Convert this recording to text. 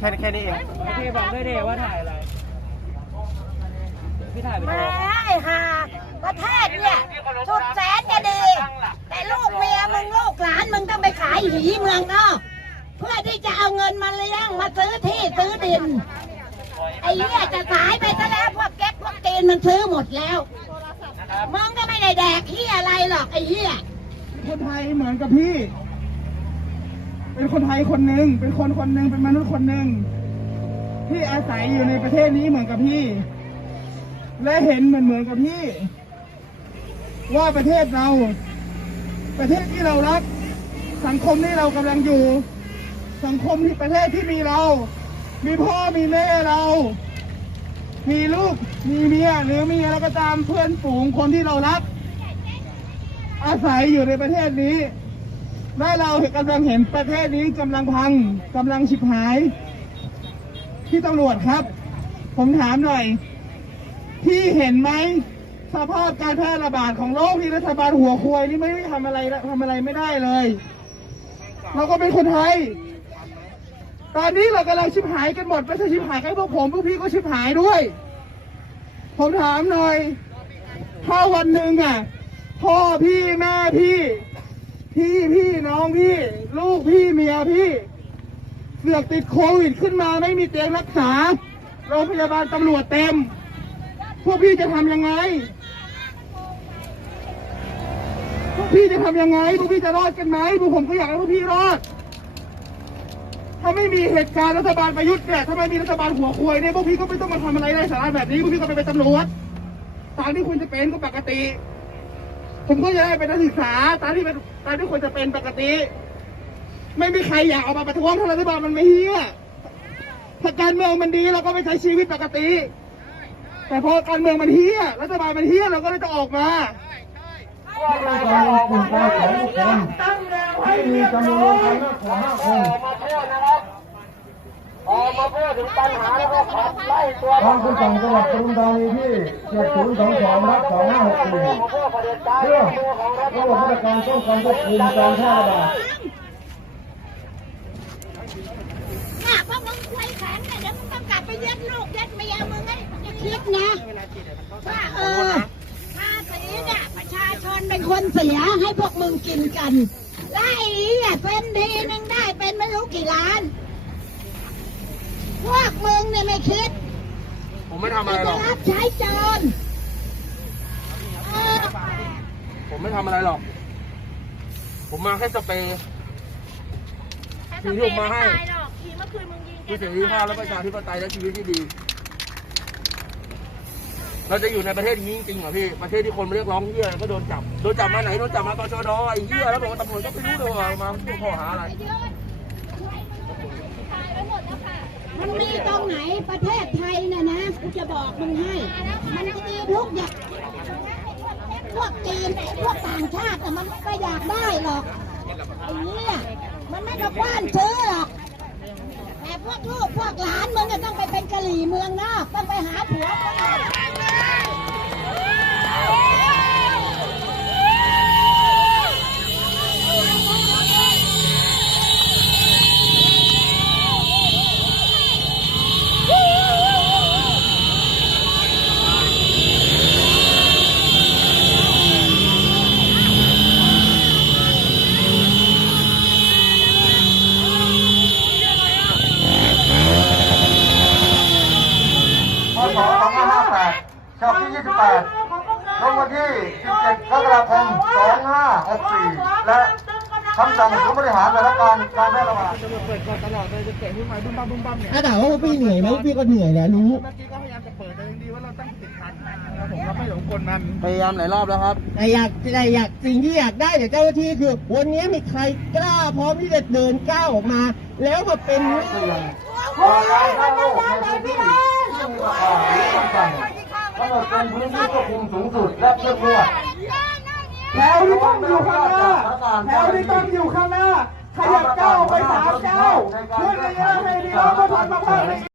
แค่แค่นี้เองพี่บอกด้วยดิว่าถ่ายอะไร พี่ถ่ายไปแหม่ทำไมไอ้ห่าประเทศเนี่ยสุดแสนจะดี แต่ลูกเมียมึงลูกหลานมึงต้องไปขายหีเมืองนอกเพื่อที่จะเอาเงินมาเลี้ยงมาซื้อที่ซื้อดิน ไอ้เหี้ยจะขายไปซะแล้วพวกเก็บพวกจีนมันซื้อหมดแล้วมึงก็ไม่ได้แดกเหี้ยอะไรหรอกไอ้เหี้ยคนไทยเหมือนกับพี่ เป็นคนไทยคนหนึ่งเป็นคนคนหนึ่งเป็นมนุษย์คนหนึ่งที่อาศัยอยู่ในประเทศนี้เหมือนกับพี่ และเห็นเหมือนเหมือนกับพี่ ว่าประเทศเรา ประเทศที่เรารัก สังคมที่เรากำลังอยู่ สังคมที่ประเทศที่มีเรา มีพ่อมีแม่เรา มีลูกมีเมียหรือมีอะไรก็ตามเพื่อนฝูงคนที่เรารัก อาศัยอยู่ในประเทศนี้ และเราเห็นกำลังเห็นประเทศนี้กำลังพังกำลังฉิบหายที่ตำรวจครับ ผมถามหน่อย พี่เห็นไหมสภาพการแพร่ระบาดของโรคที่รัฐบาลหัวควยนี่ไม่ได้ทำอะไรทำอะไรไม่ได้เลย เราก็เป็นคนไทย ตอนนี้เรากำลังชิบหายกันหมดไม่ใช่ชิบหายแค่พวกผมพวกพี่ก็ชิบหายด้วย ผมถามหน่อย ถ้าวันหนึ่งอะพ่อพี่แม่พี่ พี่พี่น้องพี่ ลูกพี่เมียพี่ เสือกติดโควิดขึ้นมาไม่มีเตียงรักษาโรงพยาบาลตำรวจเต็ม พวกพี่จะทำยังไง พวกพี่จะทำยังไง พวกพี่จะรอดกันไหมพวกผมก็อยากให้พวกพี่รอด ถ้าไม่มีเหตุการณ์รัฐบาลประยุทธ์เนี่ยถ้าไม่มีรัฐบาลหัวควยเนี่ยพวกพี่ก็ไม่ต้องมาทำอะไรได้สาระแบบนี้ พวกพี่ก็ไปเป็นตำรวจตามที่คุณจะเป็นก็ปกติ ผมก็จะได้เป็นนักศึกษาตามที่เป็นตามที่ควรจะเป็นปกติ ไม่มีใครอยากออกมาประท้วงถ้ารัฐบาลมันไม่เฮี้ยถ้าการเมืองมันดีเราก็ไปใช้ชีวิตปกติ แต่พอการเมืองมันเฮี้ยรัฐบาลมันเฮี้ยเราก็เลยต้องออกมาในการลงกลุ่มารของบุคคลที่มีจำนวนร วมกันมากกว่าห้าคนทางผู้สั่งจังหวัดปทุมธานีที่เจ็ดศูนย์สองสองรับสองห้าหกสี่เพื่อระบบมาตรการป้องกันควบคุมการแพร่ระบาดน่ะพวกมึงควยแข็งเนี่ยเดี๋ยวมึงต้องกลับไปเย็ดลูกเย็ดเมียมึงไอ้อย่าคิดนะว่าเออภาษีเนี่ยประชาชนเป็นคนเสียให้พวกมึงกินกันไล่อะเป็นทีนึงได้เป็นไม่รู้กี่ล้าน พวกมึงเนี่ยไม่คิดผมไม่ทำอะไรหรจะอก รับใช้โจรเออผมไม่ทำอะไรหรอก ผมมาแค่สเปรย์สิ่งที่ผมมาให้คือเสรีภาพและประชาธิปไตยและชีวิตที่ดี เราจะอยู่ในประเทศนี้จริงๆเหรอพี่ ประเทศที่คนมาเรียกร้องเหี้ยก็โดนจับ โดนจับมาไหน โดนจับมาตชดไอ้เหี้ยแล้วบอกว่าตำรวจก็ไม่รู้เลยว่ามาพูดข้อหาอะไรมันมี มันมีตรงไหนประเทศไทยเนี่ยนะกูจะบอกมึงให้ มันดีทุกอย่างพวกจีนพวกต่างชาติแต่มันไม่อยากได้หรอกไอ้เนี่ยมันไม่มาคว้านซื้อหรอกแต่พวกลูกพวกหลานมึงจะต้องไปเป็นกะหรี่เมืองนอกต้องไปหาผัวคนอื่น พศ2558ฉบับที่ 28ลงวันที่ 17 กรกฎาคม 2564 และคำสั่งศูนย์บริหารสถานการณ์การแพร่ระบาดจะเปิดก่อนตลอดเลยจะเตะขึ้นมาบุ้มบ้ามบุ้มบ้ามเนี่ยถ้าถามว่าพี่เหนื่อยไหมพี่ก็เหนื่อยแหละรู้ เมื่อกี้ก็พยายามจะเปิดแต่ยังดีว่าเราตั้งติดขัดนะครับผมเราไม่หลงกลมัน พยายามหลายรอบแล้วครับ แต่อยากแต่อยากสิ่งที่อยากได้จากเจ้าหน้าที่คือ วันนี้มีใครกล้าพร้อมที่จะเดินก้าวออกมา แล้วมาเป็นขอย้ายเข้าโลกใน พื้นที่ที่มีราคาหรือคำสั่งกำหนดเป็นพื้นที่ควบคุมสูงสุดและเข้มงวดแถวที่ต้องอยู่ข้างหน้าแถวที่ต้องอยู่ข้างหน้าขยับก้าวไปสามก้าวเพื่อระยะให้ดีแล้วก็ทนมากๆ